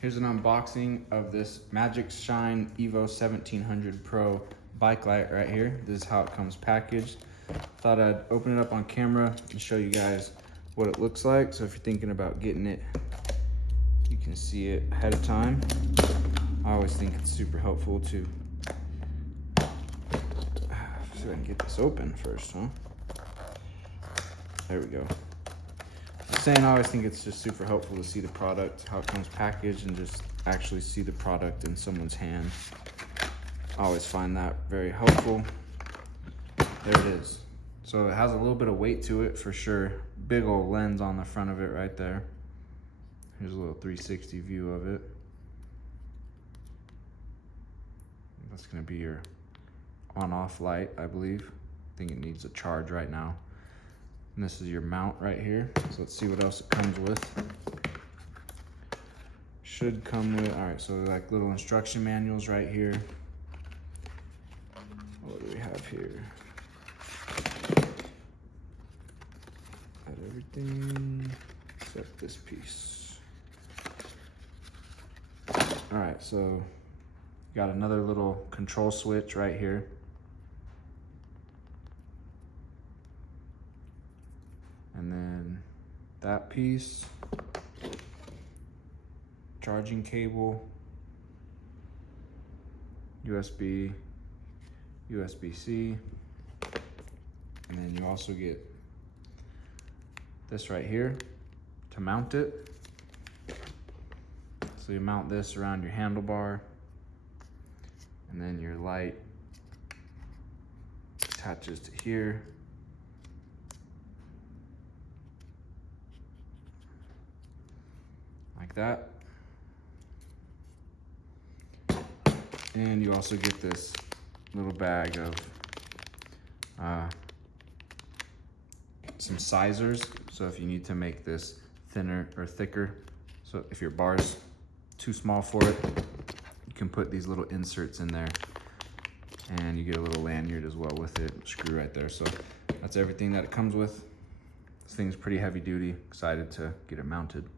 Here's an unboxing of this Magicshine EVO 1700 Pro bike light right here. This is how it comes packaged. Thought I'd open it up on camera and show you guys what it looks like. So if you're thinking about getting it, you can see it ahead of time. I always think it's super helpful to see if I can get this open first, huh? There we go. I'm saying I always think it's just super helpful to see the product, how it comes packaged, and just actually see the product in someone's hand. I always find that very helpful. There it is. So it has a little bit of weight to it for sure. Big old lens on the front of it right there. Here's a little 360 view of it. That's gonna be your on-off light, I believe. I think it needs a charge right now. And this is your mount right here. So let's see what else it comes with. Should come with, all right, so like little instruction manuals right here. What do we have here? Got everything except this piece. All right, so got another little control switch right here. And then that piece, charging cable, USB, USB-C, and then you also get this right here to mount it. So you mount this around your handlebar, and then your light attaches to here. Like that. And you also get this little bag of some sizers. So if you need to make this thinner or thicker, so if your bar's too small for it, you can put these little inserts in there, and you get a little lanyard as well with it, screw right there. So that's everything that it comes with. This thing's pretty heavy duty. Excited to get it mounted.